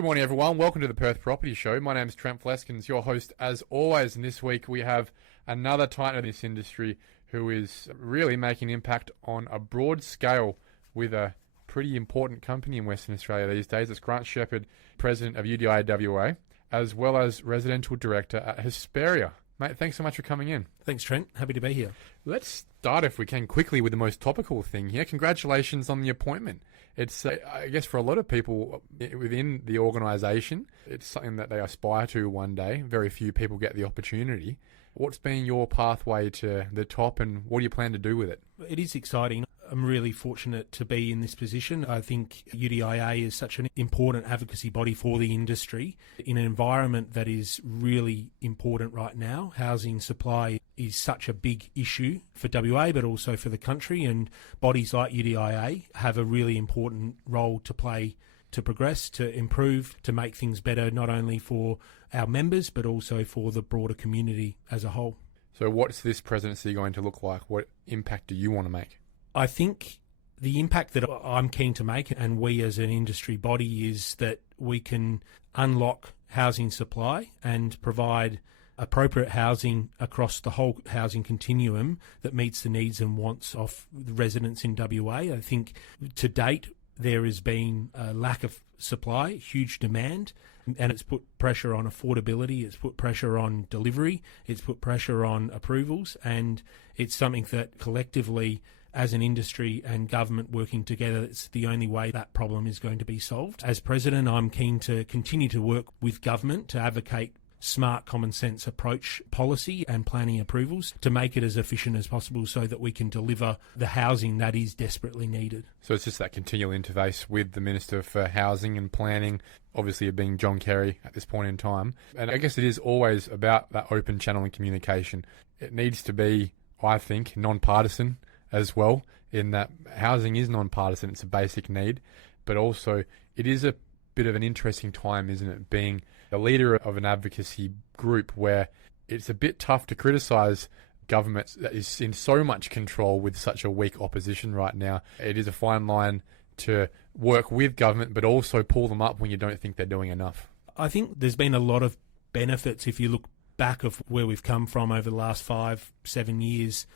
Good morning, everyone. Welcome to the Perth Property Show. My name is Trent Fleskens, your host as always. And this week we have another titan of this industry who is really making an impact on a broad scale with a pretty important company in Western Australia these days. It's Grant Shepherd, President of UDIA WA, as well as Residential Director at Hesperia. Mate, thanks so much for coming in. Thanks, Trent. Happy to be here. Let's start, if we can, quickly with the most topical thing here. Congratulations on the appointment. It's, I guess, for a lot of people within the organisation, it's something that they aspire to one day. Very few people get the opportunity. What's been your pathway to the top, and what do you plan to do with it? It is exciting. I'm really fortunate to be in this position. I think UDIA is such an important advocacy body for the industry in an environment that is really important right now. Housing supply is such a big issue for WA, but also for the country, and bodies like UDIA have a really important role to play to progress, to improve, to make things better, not only for our members, but also for the broader community as a whole. So what's this presidency going to look like? What impact do you want to make? I think the impact that I'm keen to make, and we as an industry body, is that we can unlock housing supply and provide appropriate housing across the whole housing continuum that meets the needs and wants of the residents in WA. I think to date there has been a lack of supply, huge demand, and it's put pressure on affordability, it's put pressure on delivery, it's put pressure on approvals, and it's something that collectively, as an industry and government working together, it's the only way that problem is going to be solved. As President, I'm keen to continue to work with government to advocate smart, common sense approach policy and planning approvals to make it as efficient as possible so that we can deliver the housing that is desperately needed. So it's just that continual interface with the Minister for Housing and Planning, obviously it being John Kerry at this point in time. And I guess it is always about that open channel and communication. It needs to be, I think, non-partisan as well, in that housing is non-partisan, it's a basic need, but also it is a bit of an interesting time, isn't it, being the leader of an advocacy group where it's a bit tough to criticise governments that is in so much control with such a weak opposition right now. It is a fine line to work with government but also pull them up when you don't think they're doing enough. I think there's been a lot of benefits if you look back of where we've come from over the last 5-7 years.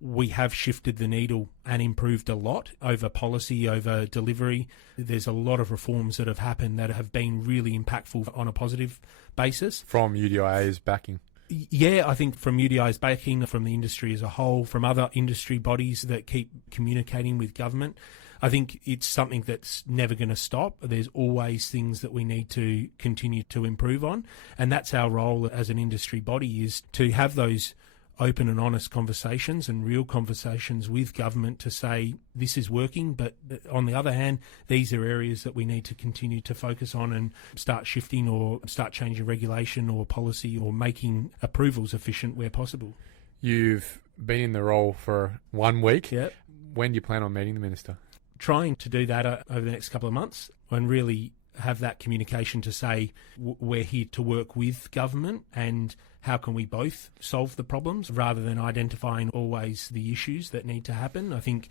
We have shifted the needle and improved a lot over policy, over delivery. There's a lot of reforms that have happened that have been really impactful on a positive basis. From UDIA's backing? Yeah, I think from UDIA's backing, from the industry as a whole, from other industry bodies that keep communicating with government. I think it's something that's never going to stop. There's always things that we need to continue to improve on. And that's our role as an industry body, is to have those open and honest conversations and real conversations with government to say this is working, but on the other hand, these are areas that we need to continue to focus on and start shifting or start changing regulation or policy or making approvals efficient where possible. You've been in the role for 1 week. Yep. When do you plan on meeting the Minister? Trying to do that over the next couple of months and really have that communication to say we're here to work with government and how can we both solve the problems rather than identifying always the issues that need to happen. I think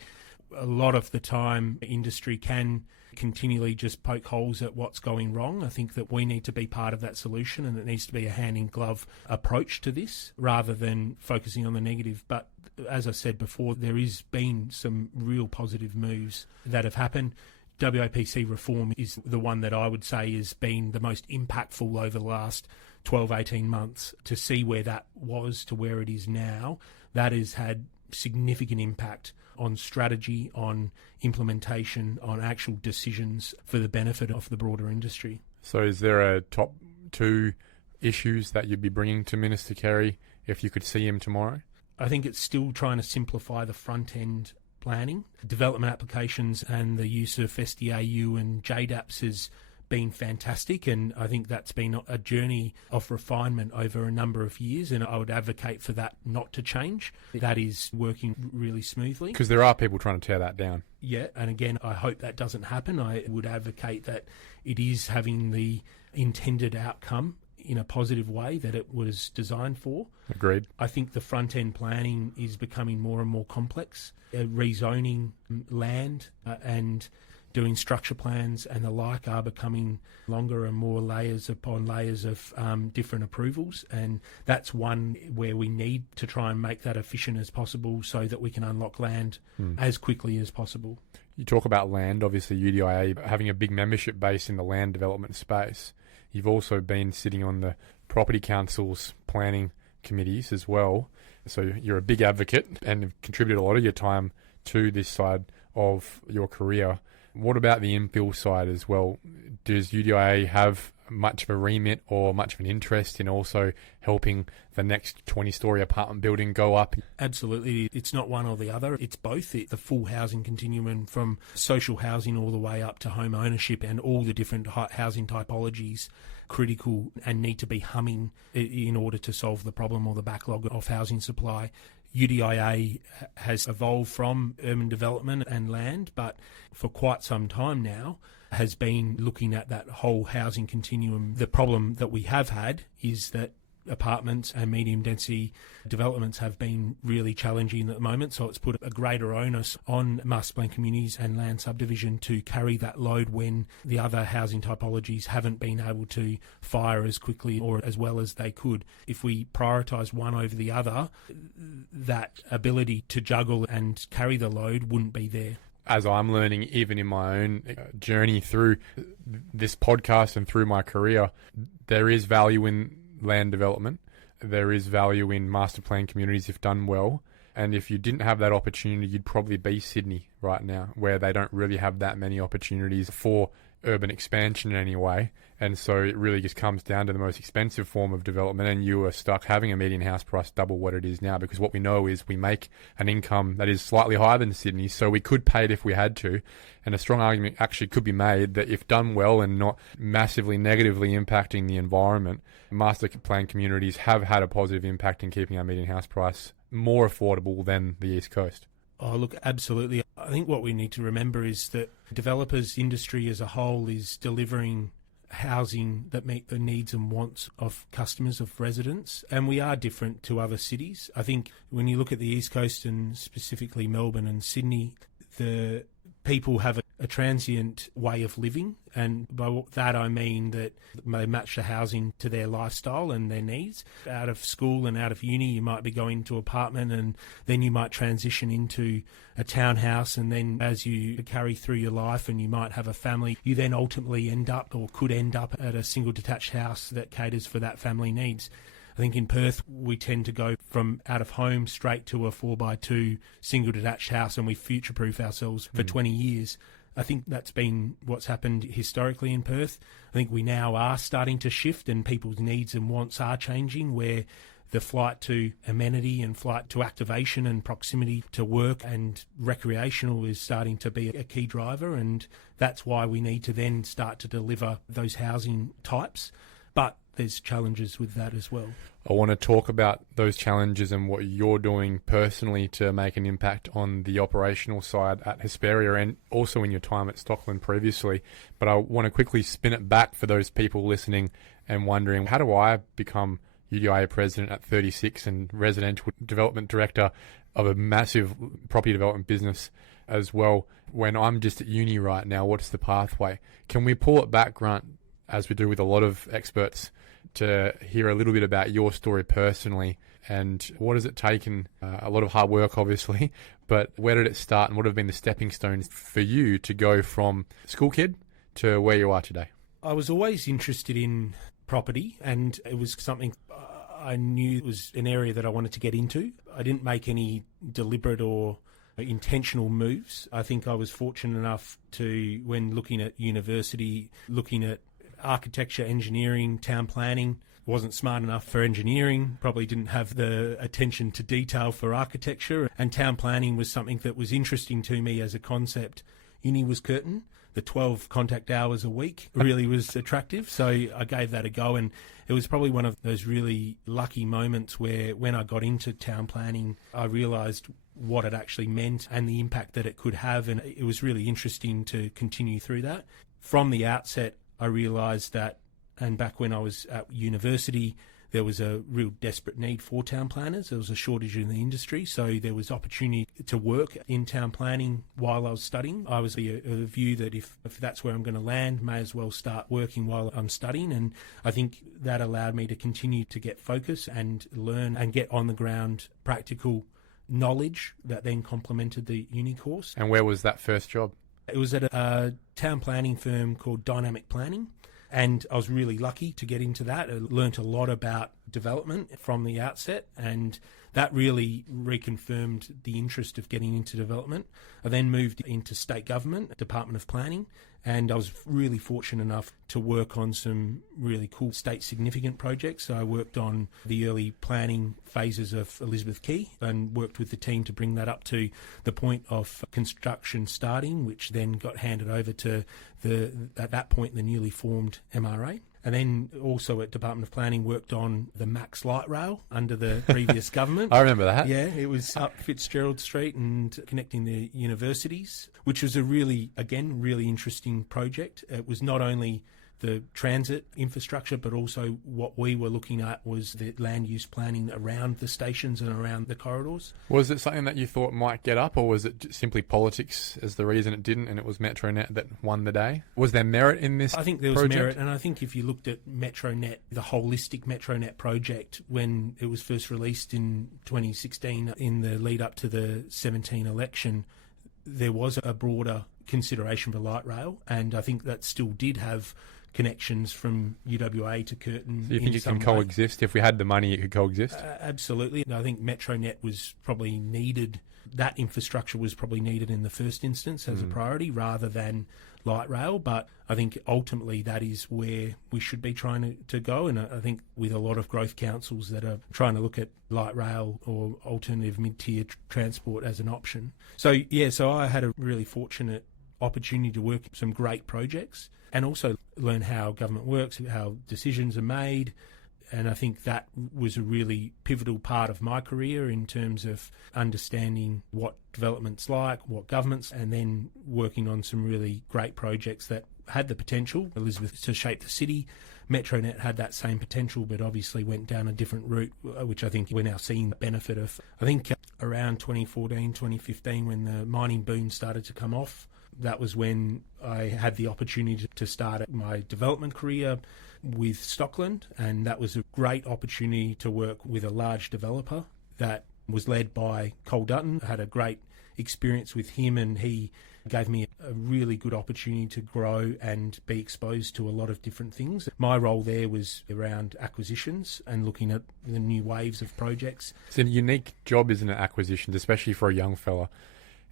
a lot of the time industry can continually just poke holes at what's going wrong. I think that we need to be part of that solution, and it needs to be a hand-in-glove approach to this rather than focusing on the negative. But as I said before, there has been some real positive moves that have happened. WAPC reform is the one that I would say has been the most impactful over the last 12-18 months. To see where that was to where it is now, that has had significant impact on strategy, on implementation, on actual decisions for the benefit of the broader industry. So is there a top 2 issues that you'd be bringing to Minister Kerry if you could see him tomorrow? I think it's still trying to simplify the front-end planning. Development applications and the use of SDAU and JDAPs has been fantastic, and I think that's been a journey of refinement over a number of years, and I would advocate for that not to change. That is working really smoothly. Because there are people trying to tear that down. Yeah, and again, I hope that doesn't happen. I would advocate that it is having the intended outcome in a positive way that it was designed for. Agreed. I think the front-end planning is becoming more and more complex. Rezoning land and doing structure plans and the like are becoming longer and more layers upon layers of different approvals, and that's one where we need to try and make that efficient as possible so that we can unlock land as quickly as possible. You talk about land, obviously UDIA having a big membership base in the land development space. You've also been sitting on the Property Council's planning committees as well. So you're a big advocate and have contributed a lot of your time to this side of your career. What about the infill side as well? Does UDIA have much of a remit or much of an interest in also helping the next 20-storey apartment building go up? Absolutely. It's not one or the other. It's both. The full housing continuum from social housing all the way up to home ownership and all the different housing typologies critical and need to be humming in order to solve the problem or the backlog of housing supply. UDIA has evolved from urban development and land, but for quite some time now has been looking at that whole housing continuum. The problem that we have had is that apartments and medium density developments have been really challenging at the moment, so it's put a greater onus on master plan communities and land subdivision to carry that load when the other housing typologies haven't been able to fire as quickly or as well as they could. If we prioritise one over the other, that ability to juggle and carry the load wouldn't be there. As I'm learning, even in my own journey through this podcast and through my career, there is value in land development. There is value in master plan communities if done well. And if you didn't have that opportunity, you'd probably be Sydney right now, where they don't really have that many opportunities for urban expansion in any way. And so it really just comes down to the most expensive form of development, and you are stuck having a median house price double what it is now, because what we know is we make an income that is slightly higher than Sydney, so we could pay it if we had to. And a strong argument actually could be made that if done well and not massively negatively impacting the environment, master plan communities have had a positive impact in keeping our median house price more affordable than the East Coast. Oh, look, absolutely. I think what we need to remember is that developers, industry as a whole is delivering housing that meet the needs and wants of customers, of residents, and we are different to other cities. I think when you look at the East Coast and specifically Melbourne and Sydney, the people have a transient way of living, and by that I mean that they match the housing to their lifestyle and their needs. Out of school and out of uni, you might be going to an apartment, and then you might transition into a townhouse, and then as you carry through your life and you might have a family, you then ultimately end up or could end up at a single detached house that caters for that family needs. I think in Perth, we tend to go from out of home straight to a 4x2 single detached house, and we future-proof ourselves for 20 years. I think that's been what's happened historically in Perth. I think we now are starting to shift, and people's needs and wants are changing, where the flight to amenity and flight to activation and proximity to work and recreational is starting to be a key driver, and that's why we need to then start to deliver those housing types. But there's challenges with that as well. I want to talk about those challenges and what you're doing personally to make an impact on the operational side at Hesperia and also in your time at Stockland previously. But I want to quickly spin it back for those people listening and wondering, how do I become UDIA president at 36 and residential development director of a massive property development business as well when I'm just at uni right now? What's the pathway? Can we pull it back, Grant, as we do with a lot of experts, to hear a little bit about your story personally and what has it taken? A lot of hard work, obviously, but where did it start and what have been the stepping stones for you to go from school kid to where you are today? I was always interested in property, and it was something I knew it was an area that I wanted to get into. I didn't make any deliberate or intentional moves. I think I was fortunate enough to, when looking at university, looking at architecture, engineering, town planning. Wasn't smart enough for engineering, probably didn't have the attention to detail for architecture, and town planning was something that was interesting to me as a concept. Uni was curtain. The 12 contact hours a week really was attractive, so I gave that a go, and it was probably one of those really lucky moments where when I got into town planning, I realised what it actually meant and the impact that it could have, and it was really interesting to continue through that. From the outset, I realised that, and back when I was at university, there was a real desperate need for town planners. There was a shortage in the industry, so there was opportunity to work in town planning while I was studying. I was of the view that if that's where I'm going to land, may as well start working while I'm studying, and I think that allowed me to continue to get focus and learn and get on the ground practical knowledge that then complemented the uni course. And where was that first job? It was at a town planning firm called Dynamic Planning, and I was really lucky to get into that. I learnt a lot about development from the outset, and that really reconfirmed the interest of getting into development. I then moved into state government, Department of Planning, and I was really fortunate enough to work on some really cool state significant projects. So I worked on the early planning phases of Elizabeth Quay and worked with the team to bring that up to the point of construction starting, which then got handed over to at that point, the newly formed MRA. And then also at Department of Planning worked on the Max Light Rail under the previous government. I remember that. Yeah, it was up Fitzgerald Street and connecting the universities, which was a really interesting project. It was not only the transit infrastructure, but also what we were looking at was the land use planning around the stations and around the corridors. Was it something that you thought might get up, or was it simply politics as the reason it didn't, and it was Metronet that won the day? Was there merit in this I think there was project? merit, and I think if you looked at Metronet, the holistic Metronet project, when it was first released in 2016 in the lead up to the 17 election, there was a broader consideration for light rail, and I think that still did have connections from UWA to Curtin. So you think it can coexist? If we had the money, it could coexist? Absolutely. I think Metronet was probably needed, that infrastructure was probably needed in the first instance as a priority rather than light rail, but I think ultimately that is where we should be trying to go, and I think with a lot of growth councils that are trying to look at light rail or alternative mid-tier transport as an option. So I had a really fortunate opportunity to work some great projects and also learn how government works, how decisions are made. And I think that was a really pivotal part of my career in terms of understanding what development's like, what government's, and then working on some really great projects that had the potential, Elizabeth, to shape the city. Metronet had that same potential, but obviously went down a different route, which I think we're now seeing the benefit of. I think around 2014, 2015, when the mining boom started to come off, that was when I had the opportunity to start my development career with Stockland, and that was a great opportunity to work with a large developer that was led by Cole Dutton. I had a great experience with him, and he gave me a really good opportunity to grow and be exposed to a lot of different things. My role there was around acquisitions and looking at the new waves of projects. It's a unique job, isn't it, acquisitions, especially for a young fella.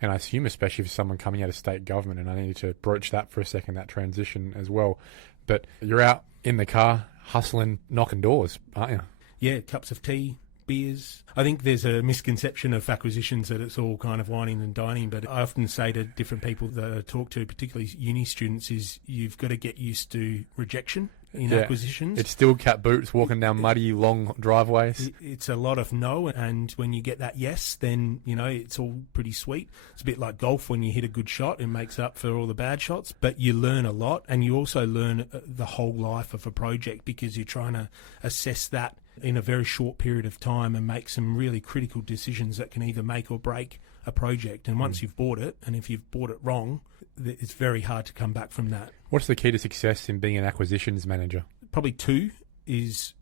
And I assume especially for someone coming out of state government, and I need to broach that for a second, that transition as well. But you're out in the car, hustling, knocking doors, aren't you? Yeah, cups of tea, beers. I think there's a misconception of acquisitions that it's all kind of whining and dining, but I often say to different people that I talk to, particularly uni students, is you've got to get used to rejection in acquisitions. It's still cat boots, walking down muddy, long driveways. It's a lot of no, and when you get that yes, then, it's all pretty sweet. It's a bit like golf when you hit a good shot, it makes up for all the bad shots, but you learn a lot, and you also learn the whole life of a project because you're trying to assess that in a very short period of time and make some really critical decisions that can either make or break a project. And once you've bought it, and if you've bought it wrong, it's very hard to come back from that. What's the key to success in being an acquisitions manager? Probably two is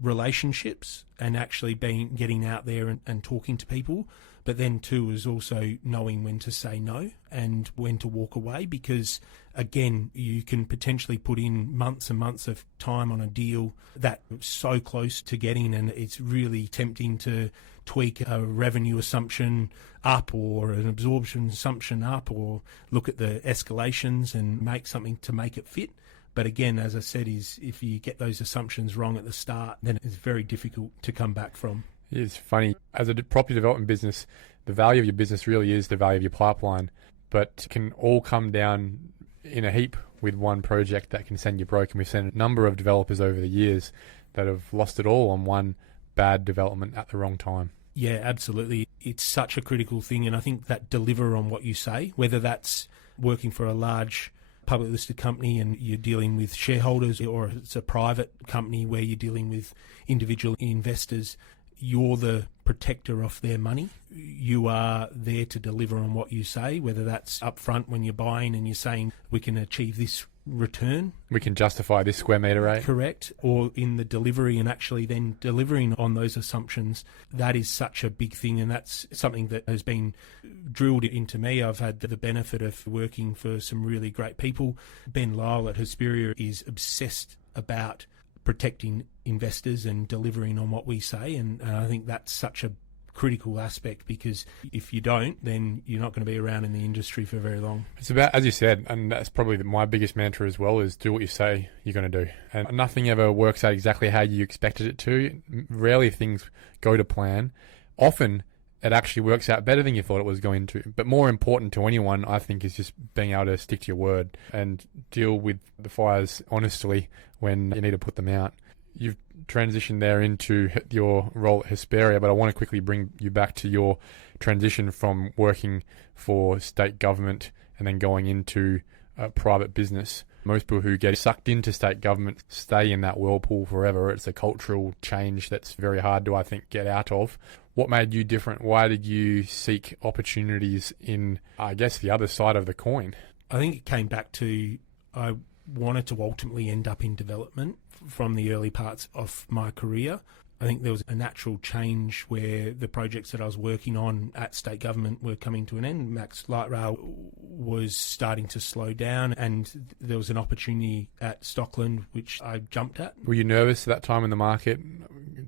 relationships and actually getting out there and talking to people. But then two is also knowing when to say no and when to walk away, because again, you can potentially put in months and months of time on a deal that's so close to getting, and it's really tempting to tweak a revenue assumption up or an absorption assumption up, or look at the escalations and make something to make it fit. But again, as I said, is if you get those assumptions wrong at the start, then it's very difficult to come back from. It's funny, as a property development business, the value of your business really is the value of your pipeline, but can all come down in a heap with one project that can send you broke. And we've seen a number of developers over the years that have lost it all on one bad development at the wrong time. Yeah, absolutely. It's such a critical thing, and I think that deliver on what you say, whether that's working for a large public listed company and you're dealing with shareholders, or it's a private company where you're dealing with individual investors, you're the protector of their money. You are there to deliver on what you say, whether that's upfront when you're buying and you're saying we can achieve this return. We can justify this square metre rate. Correct. Or in the delivery and actually then delivering on those assumptions. That is such a big thing, and that's something that has been drilled into me. I've had the benefit of working for some really great people. Ben Lyle at Hesperia is obsessed about protecting investors and delivering on what we say, and I think that's such a critical aspect, because if you don't, then you're not going to be around in the industry for very long. It's about, as you said, and that's probably my biggest mantra as well, is do what you say you're going to do. And nothing ever works out exactly how you expected it to. Rarely things go to plan. Often it actually works out better than you thought it was going to. But more important to anyone, I think, is just being able to stick to your word and deal with the fires honestly when you need to put them out. You've transitioned there into your role at Hesperia, but I want to quickly bring you back to your transition from working for state government and then going into private business. Most people who get sucked into state government stay in that whirlpool forever. It's a cultural change that's very hard to, I think, get out of. What made you different? Why did you seek opportunities in, I guess, the other side of the coin? I think it came back to I wanted to ultimately end up in development from the early parts of my career. I think there was a natural change where the projects that I was working on at state government were coming to an end. Max Light Rail was starting to slow down, and there was an opportunity at Stockland which I jumped at. Were you nervous at that time in the market?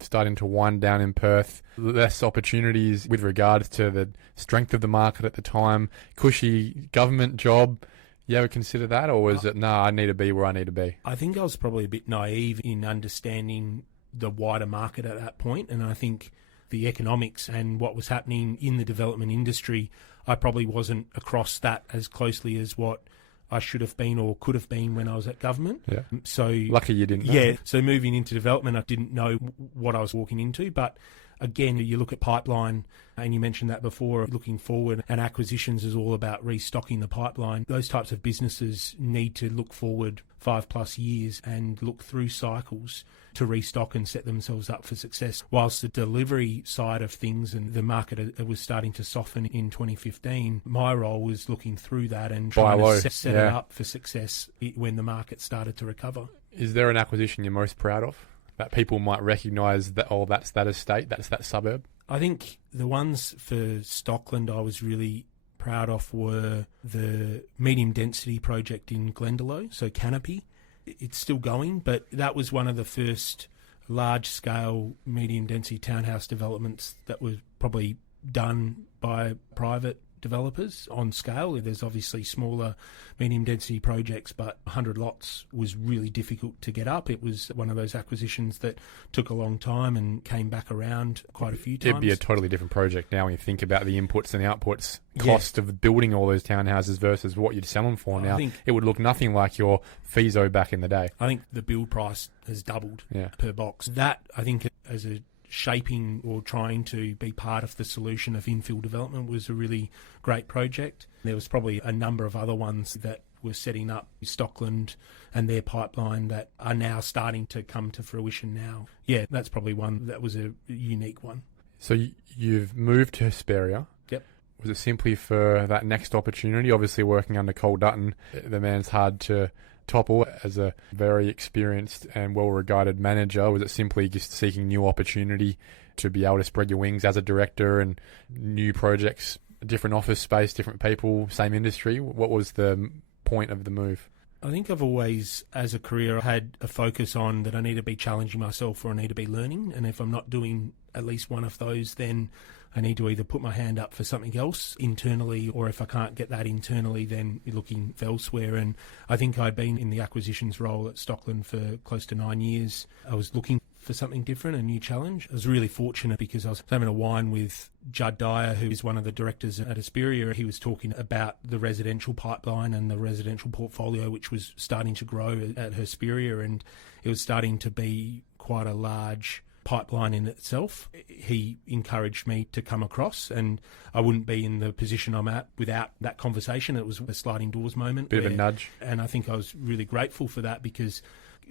Starting to wind down in Perth, less opportunities with regards to the strength of the market at the time, cushy government job. You ever consider that, or was it, I need to be where I need to be? I think I was probably a bit naive in understanding the wider market at that point, and I think the economics and what was happening in the development industry, I probably wasn't across that as closely as what I should have been or could have been when I was at government. Yeah. So lucky you didn't know. Yeah. So moving into development, I didn't know what I was walking into. But again, you look at pipeline, and you mentioned that before, looking forward, and acquisitions is all about restocking the pipeline. Those types of businesses need to look forward 5+ years and look through cycles to restock and set themselves up for success. Whilst the delivery side of things and the market was starting to soften in 2015, my role was looking through that and trying to set it up for success when the market started to recover. Is there an acquisition you're most proud of that people might recognise that, that's that estate, that's that suburb? I think the ones for Stockland I was really proud of were the medium density project in Glendalough, so Canopy. It's still going, but that was one of the first large-scale medium-density townhouse developments that was probably done by private developers on scale. There's obviously smaller medium-density projects, but 100 lots was really difficult to get up. It was one of those acquisitions that took a long time and came back around quite a few times. It'd be a totally different project now when you think about the inputs and the outputs, cost of building all those townhouses versus what you'd sell them for now. It would look nothing like your Fizo back in the day. I think the build price has doubled per box. That, I think, as a shaping or trying to be part of the solution of infill development was a really great project. There was probably a number of other ones that were setting up Stockland and their pipeline that are now starting to come to fruition now. Yeah, that's probably one that was a unique one. So you've moved to Hesperia. Yep. Was it simply for that next opportunity? Obviously working under Cole Dutton, the man's hard to topple as a very experienced and well-regarded manager. Was it simply just seeking new opportunity to be able to spread your wings as a director and new projects, different office space, different people, same industry? What was the point of the move? I think I've always, as a career, had a focus on that I need to be challenging myself or I need to be learning. And if I'm not doing at least one of those, then I need to either put my hand up for something else internally, or if I can't get that internally, then looking elsewhere. And I think I'd been in the acquisitions role at Stockland for close to 9 years. I was looking for something different, a new challenge. I was really fortunate because I was having a wine with Judd Dyer, who is one of the directors at Hesperia. He was talking about the residential pipeline and the residential portfolio, which was starting to grow at Hesperia, and it was starting to be quite a large pipeline in itself. He encouraged me to come across, and I wouldn't be in the position I'm at without that conversation. It was a sliding doors moment. Bit of a nudge. And I think I was really grateful for that, because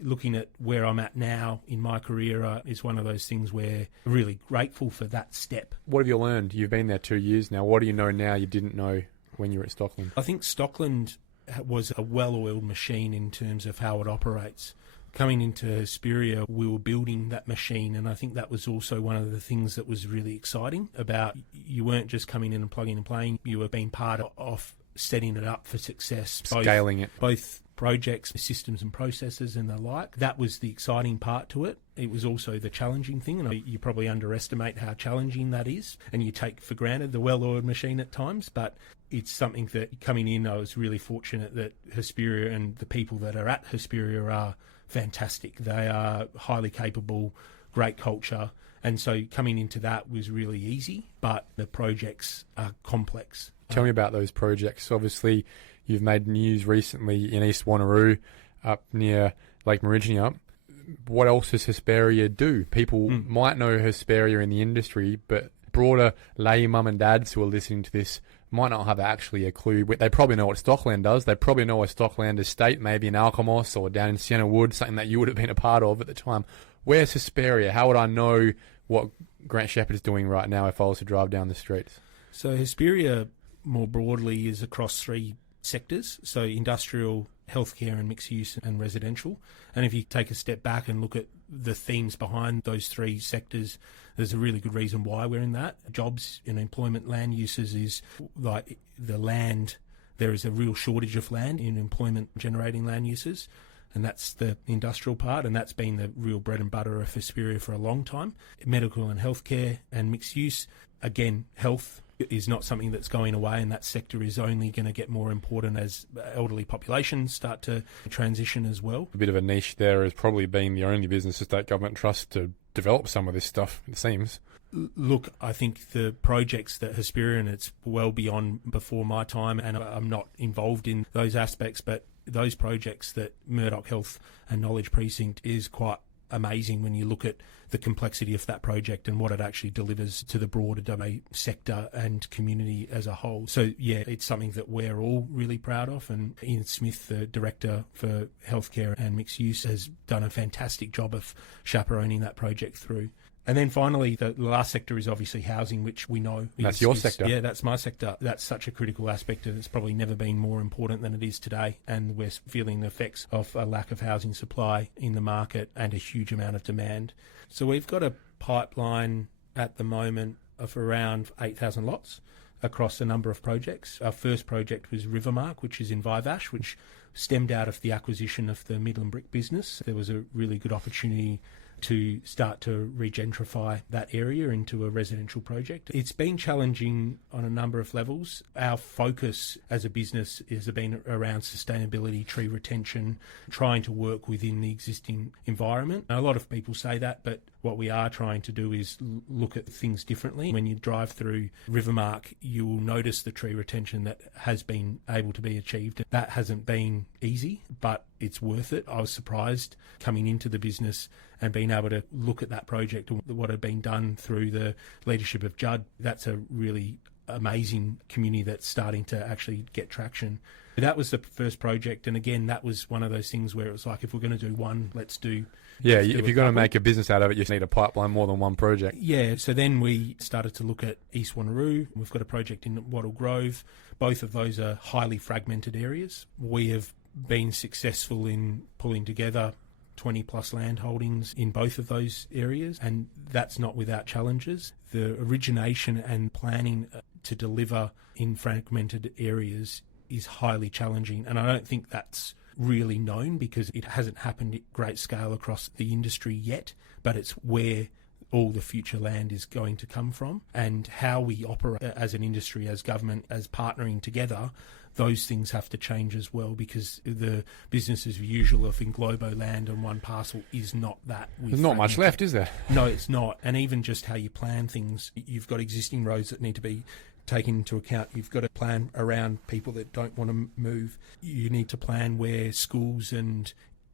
looking at where I'm at now in my career is one of those things where I'm really grateful for that step. What have you learned? You've been there 2 years now. What do you know now you didn't know when you were at Stockland? I think Stockland was a well-oiled machine in terms of how it operates. Coming into Hesperia, we were building that machine, and I think that was also one of the things that was really exciting about you weren't just coming in and plugging and playing, you were being part of setting it up for success. Scaling it. Both projects, systems and processes and the like. That was the exciting part to it. It was also the challenging thing, and you probably underestimate how challenging that is, and you take for granted the well-oiled machine at times, but it's something that coming in, I was really fortunate that Hesperia and the people that are at Hesperia are fantastic. They are highly capable, great culture, and so coming into that was really easy, but the projects are complex. Tell me about those projects. Obviously, you've made news recently in East Wanneroo, up near Lake Meridian. What else does Hesperia do? People might know Hesperia in the industry, but broader lay mum and dads who are listening to this might not have actually a clue. They probably know what Stockland does. They probably know a Stockland estate, maybe in Alkimos or down in Sienna Wood, something that you would have been a part of at the time. Where's Hesperia? How would I know what Grant Shepherd's doing right now if I was to drive down the streets? So Hesperia, more broadly, is across three sectors, so industrial, healthcare and mixed use and residential. And if you take a step back and look at the themes behind those three sectors, there's a really good reason why we're in that. Jobs and employment, land uses is like the land. There is a real shortage of land in employment generating land uses, and that's the industrial part, and that's been the real bread and butter of Hesperia for a long time. Medical and healthcare and mixed use, again, health is not something that's going away, and that sector is only going to get more important as elderly populations start to transition as well. A bit of a niche there has probably been the only business the state government trusts to develop some of this stuff, it seems. Look, I think the projects that Hesperia, and it's well beyond before my time, and I'm not involved in those aspects, but those projects that Murdoch Health and Knowledge Precinct is quite amazing when you look at the complexity of that project and what it actually delivers to the broader domain sector and community as a whole. So yeah, it's something that we're all really proud of, and Ian Smith, the Director for Healthcare and Mixed Use, has done a fantastic job of chaperoning that project through. And then finally, the last sector is obviously housing, which we know that's your sector. Yeah, that's my sector. That's such a critical aspect, and it's probably never been more important than it is today. And we're feeling the effects of a lack of housing supply in the market and a huge amount of demand. So we've got a pipeline at the moment of around 8,000 lots across a number of projects. Our first project was Rivermark, which is in Vivash, which stemmed out of the acquisition of the Midland Brick business. There was a really good opportunity to start to regentrify that area into a residential project. It's been challenging on a number of levels. Our focus as a business has been around sustainability, tree retention, trying to work within the existing environment. A lot of people say that, but what we are trying to do is look at things differently. When you drive through Rivermark, you will notice the tree retention that has been able to be achieved. That hasn't been easy, but it's worth it. I was surprised coming into the business and being able to look at that project and what had been done through the leadership of Judd. That's a really amazing community that's starting to actually get traction. That was the first project, and again, that was one of those things where it was like, if we're going to do one, let's do. Yeah, if you're going to make a business out of it, you need a pipeline more than one project. Yeah, so then we started to look at East Wanneroo. We've got a project in Wattle Grove. Both of those are highly fragmented areas. We have been successful in pulling together 20 plus land holdings in both of those areas, and that's not without challenges. The origination and planning to deliver in fragmented areas is highly challenging, and I don't think that's really known because it hasn't happened at great scale across the industry yet, but it's where all the future land is going to come from, and how we operate as an industry, as government, as partnering together. Those things have to change as well, because the business as usual of Englobo land on one parcel is not that. There's not much left, is there? No, it's not. And even just how you plan things, you've got existing roads that need to be taken into account. You've got to plan around people that don't want to move. You need to plan where schools and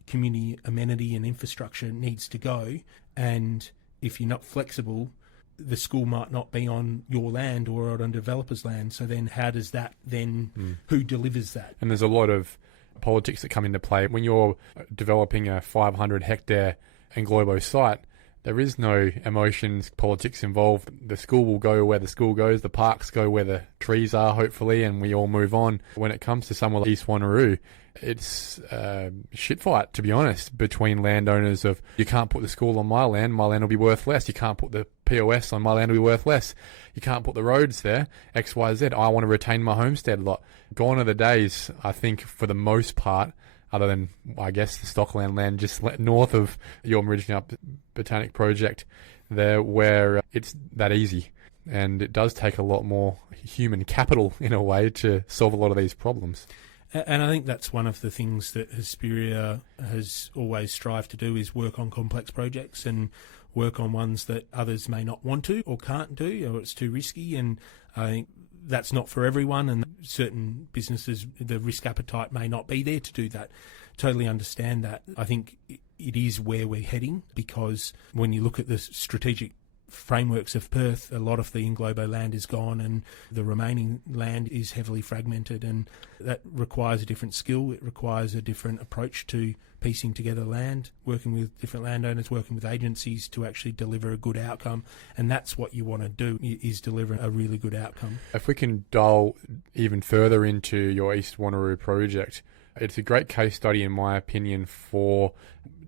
community amenity and infrastructure needs to go. And if you're not flexible, the school might not be on your land or on a developer's land. So then how does that then, who delivers that? And there's a lot of politics that come into play. When you're developing a 500 hectare englobo site, there is no emotions, politics involved. The school will go where the school goes, the parks go where the trees are, hopefully, and we all move on. When it comes to somewhere like East Wanneroo, it's a shit fight, to be honest, between landowners of, you can't put the school on my land will be worth less. You can't put the POS on my land will be worth less. You can't put the roads there, X, Y, Z. I want to retain my homestead lot. Gone are the days, I think, for the most part, other than, I guess, the Stockland land just north of your Meridian Up Botanic Project there, where it's that easy. And it does take a lot more human capital, in a way, to solve a lot of these problems. And I think that's one of the things that Hesperia has always strived to do, is work on complex projects and work on ones that others may not want to or can't do, or it's too risky. And I think that's not for everyone, and certain businesses, the risk appetite may not be there to do that. Totally understand that. I think it is where we're heading, because when you look at the strategic frameworks of Perth, a lot of the englobo land is gone and the remaining land is heavily fragmented, and that requires a different skill. It requires a different approach to piecing together land, working with different landowners, working with agencies to actually deliver a good outcome. And that's what you want to do, is deliver a really good outcome. If we can dial even further into your East Wanneroo project, it's a great case study, in my opinion, for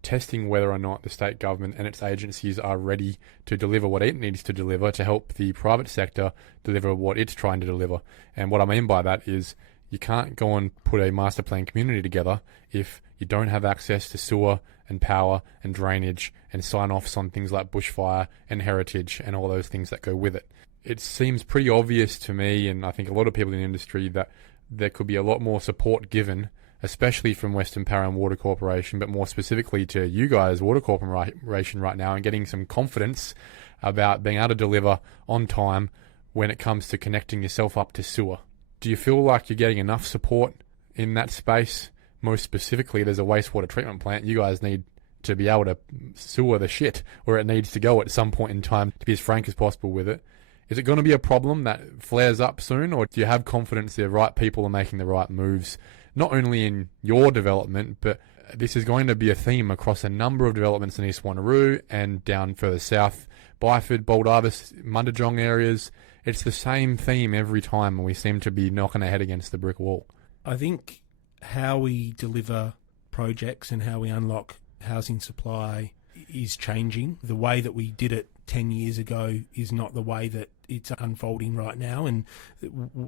testing whether or not the state government and its agencies are ready to deliver what it needs to deliver to help the private sector deliver what it's trying to deliver. And what I mean by that is, you can't go and put a master plan community together if you don't have access to sewer and power and drainage and sign-offs on things like bushfire and heritage and all those things that go with it. It seems pretty obvious to me, and I think a lot of people in the industry, that there could be a lot more support given, especially from Western Power and Water Corporation, but more specifically to you guys, Water Corporation, right now, and getting some confidence about being able to deliver on time when it comes to connecting yourself up to sewer. Do you feel like you're getting enough support in that space? Most specifically, there's a wastewater treatment plant. You guys need to be able to sewer the shit where it needs to go at some point in time, to be as frank as possible with it. Is it going to be a problem that flares up soon, or do you have confidence the right people are making the right moves, not only in your development, but this is going to be a theme across a number of developments in East Wanneroo and down further south, Byford, Baldivis, Mundajong areas? It's the same theme every time, and we seem to be knocking our head against the brick wall. I think how we deliver projects and how we unlock housing supply is changing. The way that we did it 10 years ago is not the way that it's unfolding right now. And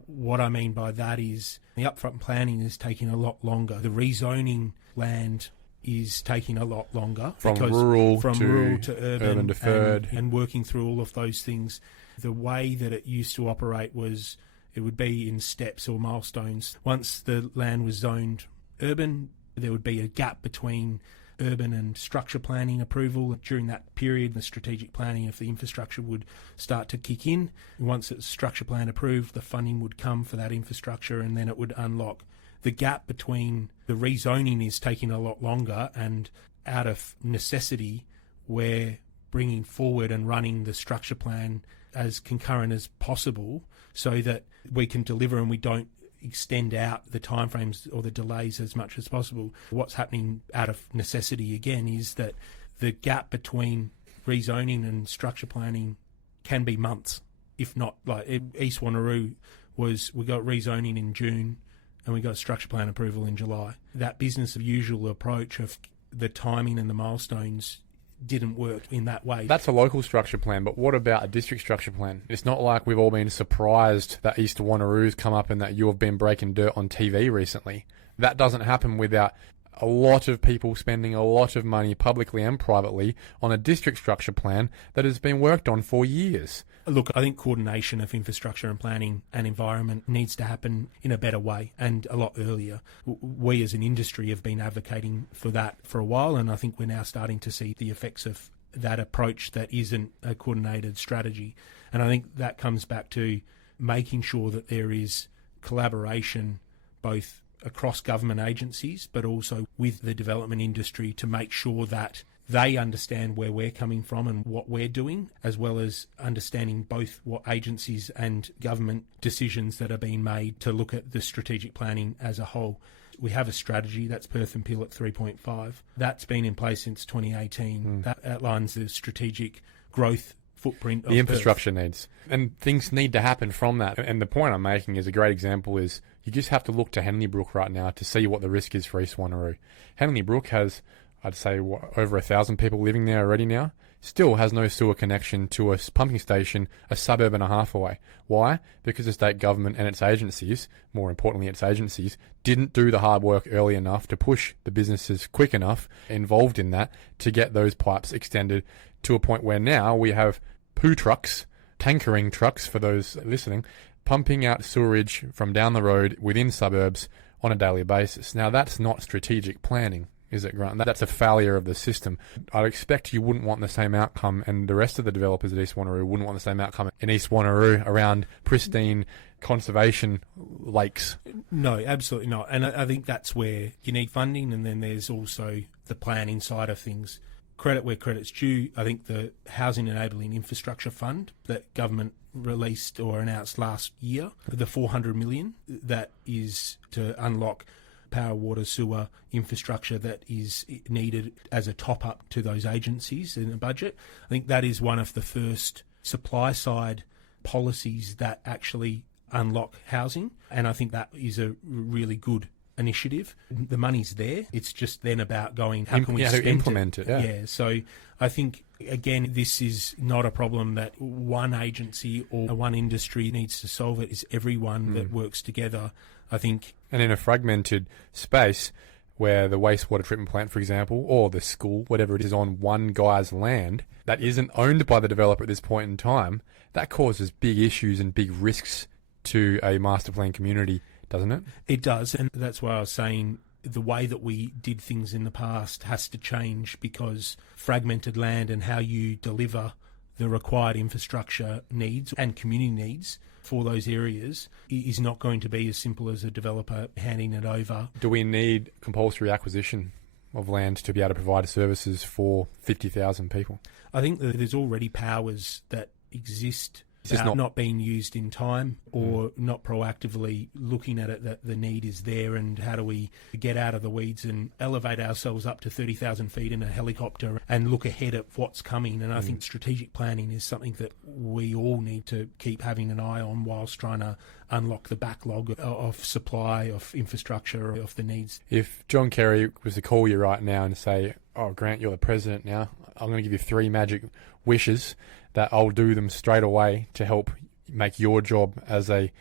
what I mean by that is the upfront planning is taking a lot longer. The rezoning land is taking a lot longer. From rural to urban deferred. And working through all of those things. The way that it used to operate was, it would be in steps or milestones. Once the land was zoned urban, there would be a gap between urban and structure planning approval. During that period, the strategic planning of the infrastructure would start to kick in. Once it's structure plan approved, the funding would come for that infrastructure, and then it would unlock. The gap between the rezoning is taking a lot longer, and out of necessity, we're bringing forward and running the structure plan as concurrent as possible so that we can deliver and we don't extend out the timeframes or the delays as much as possible. What's happening out of necessity again is that the gap between rezoning and structure planning can be months, if not, like East Wanneroo was, we got rezoning in June and we got structure plan approval in July. That business of usual approach of the timing and the milestones didn't work in that way. That's a local structure plan, but what about a district structure plan? It's not like we've all been surprised that East Wanneroo's come up and that you have been breaking dirt on TV recently. That doesn't happen without a lot of people spending a lot of money publicly and privately on a district structure plan that has been worked on for years. Look, I think coordination of infrastructure and planning and environment needs to happen in a better way and a lot earlier. We as an industry have been advocating for that for a while, and I think we're now starting to see the effects of that approach that isn't a coordinated strategy. And I think that comes back to making sure that there is collaboration both across government agencies but also with the development industry to make sure that they understand where we're coming from and what we're doing, as well as understanding both what agencies and government decisions that are being made to look at the strategic planning as a whole. We have a strategy, that's Perth and Peel at 3.5. That's been in place since 2018. That outlines the strategic growth footprint of the infrastructure Perth. needs. And things need to happen from that. And the point I'm making is a great example is you just have to look to Henley Brook right now to see what the risk is for East Wanneroo. Henley Brook has, I'd say, over 1,000 people living there already now. Still has no sewer connection to a pumping station a suburb and a half away. Why? Because the state government and its agencies, more importantly its agencies, didn't do the hard work early enough to push the businesses quick enough involved in that to get those pipes extended to a point where now we have poo trucks, tankering trucks for those listening, pumping out sewerage from down the road within suburbs on a daily basis. Now that's not strategic planning, is it, Grant? That's a failure of the system. I'd expect you wouldn't want the same outcome, and the rest of the developers at East Wanneroo wouldn't want the same outcome in East Wanneroo around pristine conservation lakes. No, absolutely not. And I think that's where you need funding, and then there's also the planning side of things. Credit where credit's due. I think the Housing Enabling Infrastructure Fund that government released or announced last year, the $400 million, that is to unlock power, water, sewer infrastructure that is needed as a top-up to those agencies in the budget. I think that is one of the first supply-side policies that actually unlock housing, and I think that is a really good initiative. The money's there. It's just then about going, how can we implement it? Yeah, so I think, again, this is not a problem that one agency or one industry needs to solve it. It's everyone that works together, I think. And in a fragmented space where the wastewater treatment plant, for example, or the school, whatever it is, on one guy's land that isn't owned by the developer at this point in time, that causes big issues and big risks to a master plan community, doesn't it? It does, and that's why I was saying the way that we did things in the past has to change, because fragmented land and how you deliver the required infrastructure needs and community needs for those areas is not going to be as simple as a developer handing it over. Do we need compulsory acquisition of land to be able to provide services for 50,000 people? I think that there's already powers that exist not being used in time, or not proactively looking at it, that the need is there, and how do we get out of the weeds and elevate ourselves up to 30,000 feet in a helicopter and look ahead at what's coming. And I think strategic planning is something that we all need to keep having an eye on whilst trying to unlock the backlog of supply, of infrastructure, of the needs. If John Kerry was to call you right now and say, "Oh, Grant, you're the president now, I'm going to give you 3 magic wishes that I'll do them straight away to help make your job as a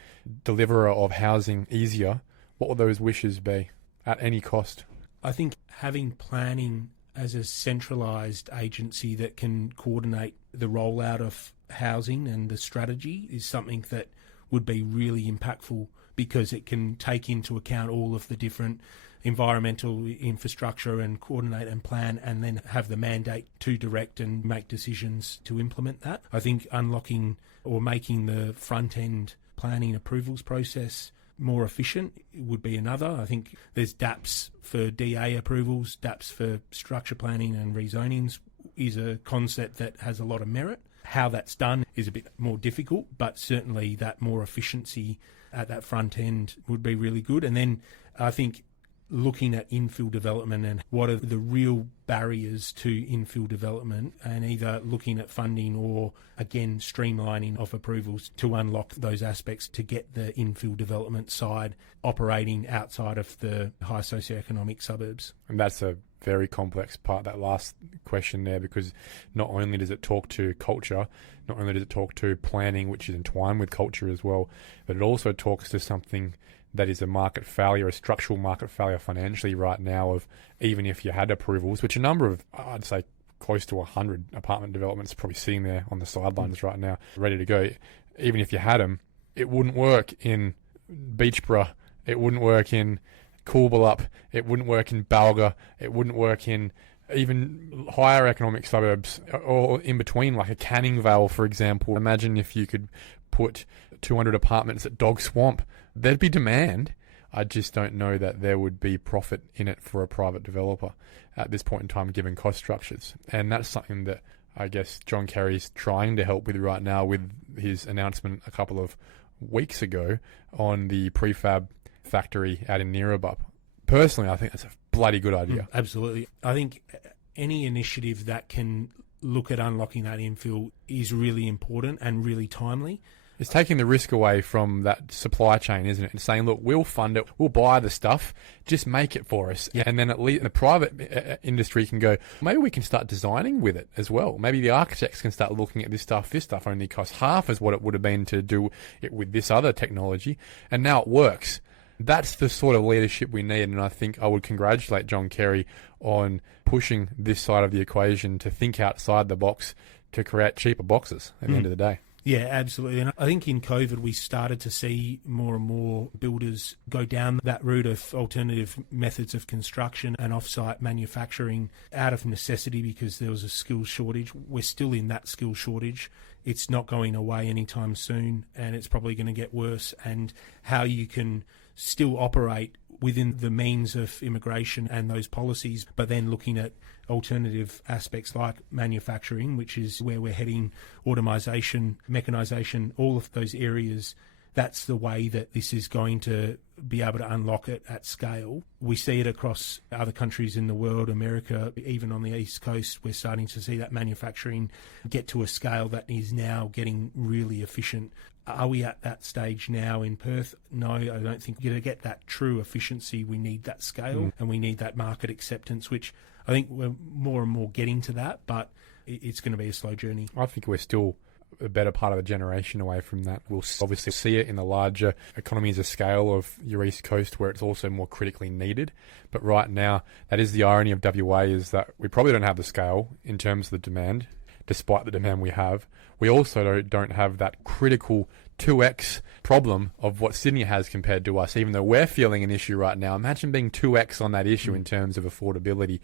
deliverer of housing easier," what will those wishes be at any cost? I think having planning as a centralised agency that can coordinate the rollout of housing and the strategy is something that would be really impactful, because it can take into account all of the different environmental infrastructure and coordinate and plan, and then have the mandate to direct and make decisions to implement that. I think unlocking or making the front end planning approvals process more efficient would be another. I think there's DAPs for DA approvals, DAPs for structure planning and rezonings is a concept that has a lot of merit. How that's done is a bit more difficult, but certainly that more efficiency at that front end would be really good. And then I think looking at infill development and what are the real barriers to infill development, and either looking at funding or, again, streamlining of approvals to unlock those aspects to get the infill development side operating outside of the high socioeconomic suburbs. And that's a very complex part, that last question there, because not only does it talk to culture, not only does it talk to planning, which is entwined with culture as well, but it also talks to something that is a market failure, a structural market failure financially right now, of even if you had approvals, which a number of, I'd say close to 100 apartment developments probably sitting there on the sidelines right now, ready to go. Even if you had them, it wouldn't work in Beachborough, it wouldn't work in Coolbalup, it wouldn't work in Balga, it wouldn't work in even higher economic suburbs, or in between, like a Canning Vale, for example. Imagine if you could put 200 apartments at Dog Swamp. There'd be demand. I just don't know that there would be profit in it for a private developer at this point in time, given cost structures. And that's something that I guess John Kerry's trying to help with right now with his announcement a couple of weeks ago on the prefab factory out in Neerabup. Personally, I think that's a bloody good idea. Absolutely. I think any initiative that can look at unlocking that infill is really important and really timely. It's taking the risk away from that supply chain, isn't it? And saying, look, we'll fund it, we'll buy the stuff, just make it for us. Yeah. And then at least the private industry can go, maybe we can start designing with it as well. Maybe the architects can start looking at this stuff only costs half as what it would have been to do it with this other technology. And now it works. That's the sort of leadership we need, and I think I would congratulate John Kerry on pushing this side of the equation to think outside the box to create cheaper boxes at the end of the day. Yeah, absolutely. And I think in COVID, we started to see more and more builders go down that route of alternative methods of construction and off-site manufacturing out of necessity because there was a skills shortage. We're still in that skills shortage. It's not going away anytime soon, and it's probably going to get worse. And how you can still operate within the means of immigration and those policies, but then looking at alternative aspects like manufacturing, which is where we're heading, automisation, mechanisation, all of those areas. That's the way that this is going to be able to unlock it at scale. We see it across other countries in the world, America, even on the East Coast, we're starting to see that manufacturing get to a scale that is now getting really efficient. Are we at that stage now in Perth? No, I don't think to get that true efficiency, we need that scale and we need that market acceptance, which I think we're more and more getting to that, but it's going to be a slow journey. I think we're still a better part of a generation away from that. We'll obviously see it in the larger economies of scale of your East Coast where it's also more critically needed. But right now, that is the irony of WA, is that we probably don't have the scale in terms of the demand, despite the demand we have. We also don't have that critical 2x problem of what Sydney has compared to us, even though we're feeling an issue right now. Imagine being 2x on that issue in terms of affordability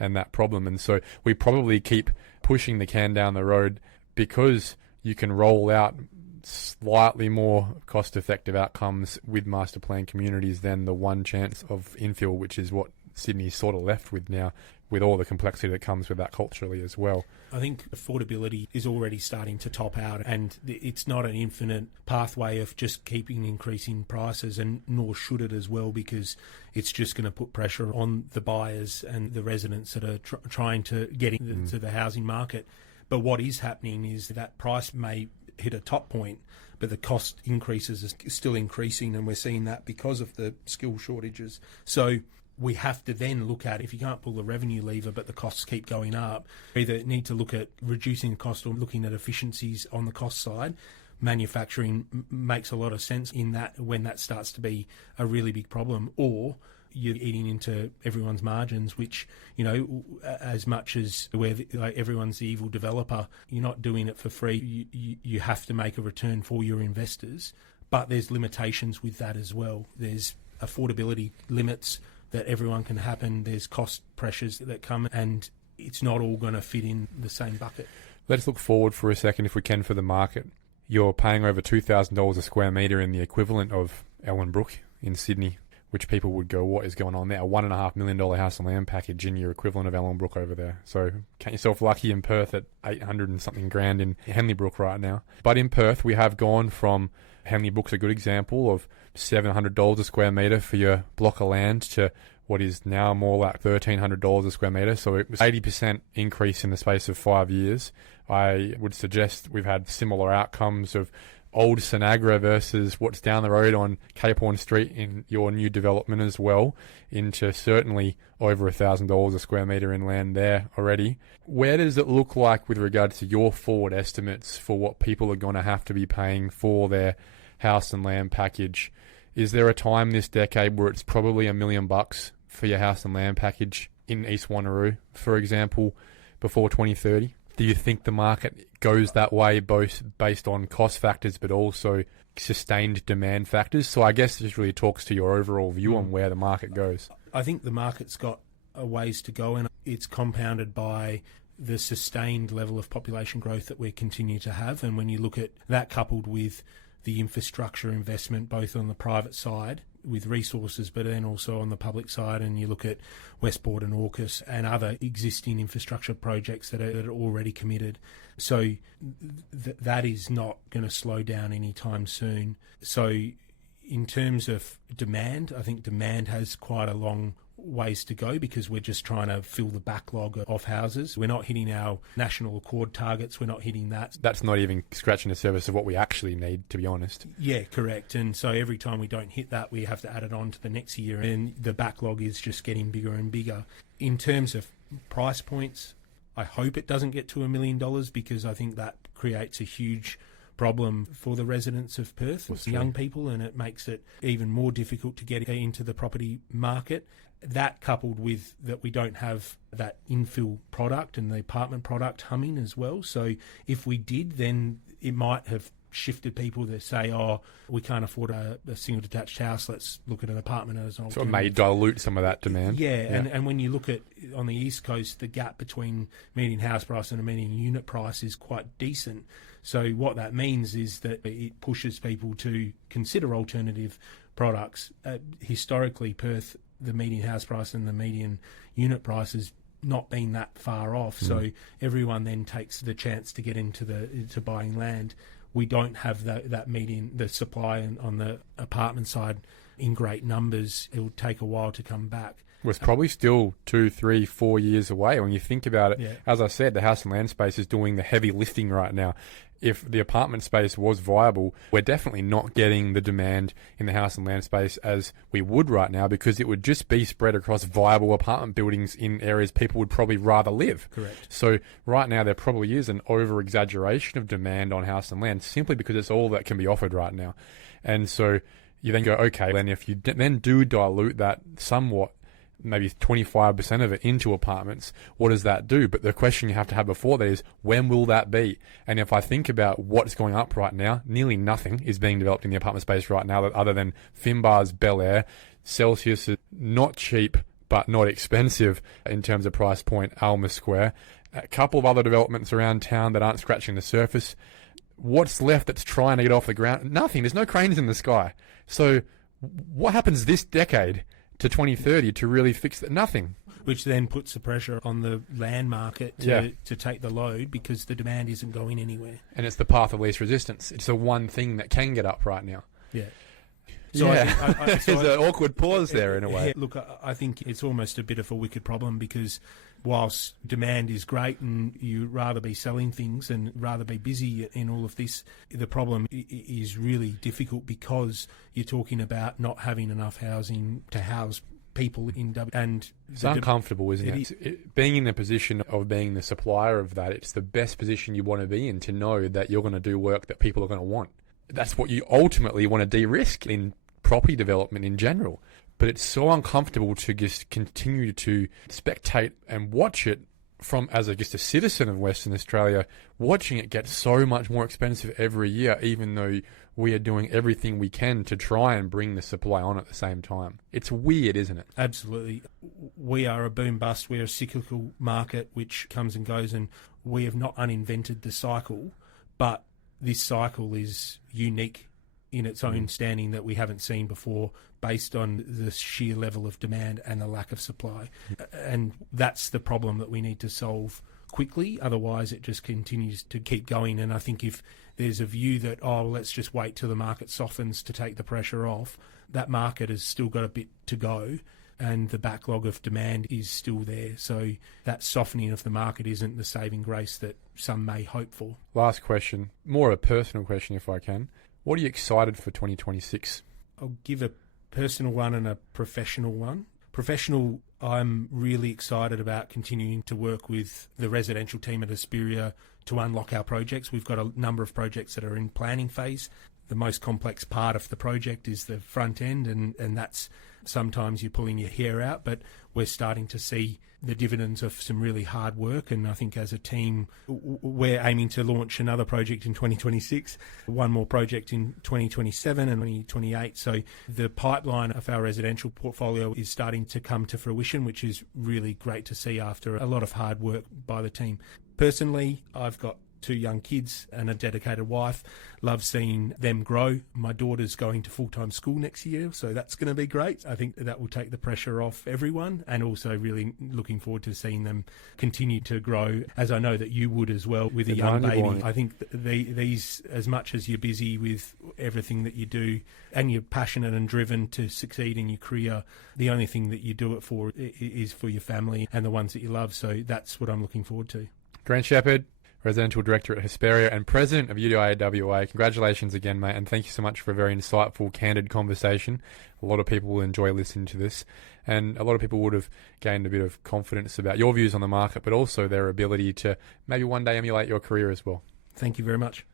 and that problem. And so we probably keep pushing the can down the road because you can roll out slightly more cost-effective outcomes with master plan communities than the one chance of infill, which is what Sydney's sort of left with now, with all the complexity that comes with that culturally as well. I think affordability is already starting to top out, and it's not an infinite pathway of just keeping increasing prices, and nor should it as well, because it's just going to put pressure on the buyers and the residents that are trying to get into the housing market. But what is happening is that price may hit a top point, but the cost increases is still increasing, and we're seeing that because of the skill shortages. So we have to then look at, if you can't pull the revenue lever but the costs keep going up, either need to look at reducing the cost or looking at efficiencies on the cost side. Manufacturing makes a lot of sense in that when that starts to be a really big problem, or you're eating into everyone's margins, which, you know, as much as where everyone's the evil developer, you're not doing it for free. You have to make a return for your investors, but there's limitations with that as well. There's affordability limits that everyone can happen. There's cost pressures that come, and it's not all going to fit in the same bucket. Let's look forward for a second, if we can, for the market. You're paying over $2,000 a square metre in the equivalent of Ellenbrook in Sydney, which people would go, what is going on there? A $1.5 million house and land package in your equivalent of Ellenbrook over there. So count yourself lucky in Perth at 800 and something grand in Henley Brook right now. But in Perth, we have gone from, Henley Brook's a good example, of $700 a square metre for your block of land to what is now more like $1,300 a square metre. So it was 80% increase in the space of 5 years. I would suggest we've had similar outcomes of old Sanagra versus what's down the road on Cape Horn Street in your new development as well, into certainly over $1,000 a square metre in land there already. Where does it look like with regards to your forward estimates for what people are going to have to be paying for their house and land package? Is there a time this decade where it's probably $1 million for your house and land package in East Wanneroo, for example, before 2030? Do you think the market goes that way, both based on cost factors but also sustained demand factors? So I guess this really talks to your overall view on where the market goes. I think the market's got a ways to go, and it's compounded by the sustained level of population growth that we continue to have. And when you look at that coupled with the infrastructure investment, both on the private side, with resources, but then also on the public side, and you look at Westport and AUKUS and other existing infrastructure projects that are already committed. So that is not going to slow down anytime soon. So in terms of demand, I think demand has quite a long ways to go because we're just trying to fill the backlog of houses. We're not hitting our national accord targets. We're not hitting that. That's not even scratching the surface of what we actually need, to be honest. Yeah, correct. And so every time we don't hit that, we have to add it on to the next year, and the backlog is just getting bigger and bigger. In terms of price points, I hope it doesn't get to $1 million because I think that creates a huge problem for the residents of Perth, with young people, and it makes it even more difficult to get into the property market. That coupled with that we don't have that infill product and the apartment product humming as well. So if we did, then it might have shifted people to say, oh, we can't afford a single detached house, let's look at an apartment as an alternative. So it may dilute some of that demand. Yeah. And when you look at, on the East Coast, the gap between median house price and a median unit price is quite decent. So what that means is that it pushes people to consider alternative products. Historically, Perth, the median house price and the median unit price has not been that far off. So everyone then takes the chance to get into buying land. We don't have that median, the supply on the apartment side in great numbers. It will take a while to come back. Well, it's probably still 2, 3, 4 years away when you think about it. Yeah. As I said, the house and land space is doing the heavy lifting right now. If the apartment space was viable, we're definitely not getting the demand in the house and land space as we would right now, because it would just be spread across viable apartment buildings in areas people would probably rather live. Correct. So right now there probably is an over-exaggeration of demand on house and land simply because it's all that can be offered right now. And so you then go, okay, then if you then do dilute that somewhat, maybe 25% of it into apartments, what does that do? But the question you have to have before that is, when will that be? And if I think about what's going up right now, nearly nothing is being developed in the apartment space right now other than Finbar's Bel Air. Celsius is not cheap, but not expensive in terms of price point, Alma Square. A couple of other developments around town that aren't scratching the surface. What's left that's trying to get off the ground? Nothing. There's no cranes in the sky. So what happens this decade to 2030 to really fix that? Nothing. Which then puts the pressure on the land market to take the load because the demand isn't going anywhere. And it's the path of least resistance. It's the one thing that can get up right now. Yeah. So there's an awkward pause there in a way. Look, I think it's almost a bit of a wicked problem because whilst demand is great and you'd rather be selling things and rather be busy in all of this, the problem is really difficult because you're talking about not having enough housing to house people in and it's uncomfortable, isn't it? Being in the position of being the supplier of that, it's the best position you want to be in, to know that you're going to do work that people are going to want. That's what you ultimately want to de-risk in property development in general. But it's so uncomfortable to just continue to spectate and watch it from, as just a citizen of Western Australia, watching it get so much more expensive every year, even though we are doing everything we can to try and bring the supply on at the same time. It's weird, isn't it? Absolutely. We are a boom bust. We're a cyclical market which comes and goes, and we have not uninvented the cycle, but this cycle is unique in its own standing that we haven't seen before, based on the sheer level of demand and the lack of supply. And that's the problem that we need to solve quickly. Otherwise, it just continues to keep going. And I think if there's a view that, let's just wait till the market softens to take the pressure off, that market has still got a bit to go. And the backlog of demand is still there. So that softening of the market isn't the saving grace that some may hope for. Last question, more a personal question if I can. What are you excited for 2026? I'll give a personal one and a professional one. Professional, I'm really excited about continuing to work with the residential team at Hesperia to unlock our projects. We've got a number of projects that are in planning phase. The most complex part of the project is the front end, and that's sometimes you're pulling your hair out, but we're starting to see the dividends of some really hard work. And I think as a team, we're aiming to launch another project in 2026, one more project in 2027 and 2028. So the pipeline of our residential portfolio is starting to come to fruition, which is really great to see after a lot of hard work by the team. Personally, I've got 2 young kids and a dedicated wife. Love seeing them grow. My daughter's going to full-time school next year, so that's going to be great. I think that will take the pressure off everyone, and also really looking forward to seeing them continue to grow, as I know that you would as well with a young baby. I think these, as much as you're busy with everything that you do and you're passionate and driven to succeed in your career, the only thing that you do it for is for your family and the ones that you love. So that's what I'm looking forward to. Grant Shepherd, Residential Director at Hesperia and President of UDIA WA. Congratulations again, mate, and thank you so much for a very insightful, candid conversation. A lot of people will enjoy listening to this, and a lot of people would have gained a bit of confidence about your views on the market, but also their ability to maybe one day emulate your career as well. Thank you very much.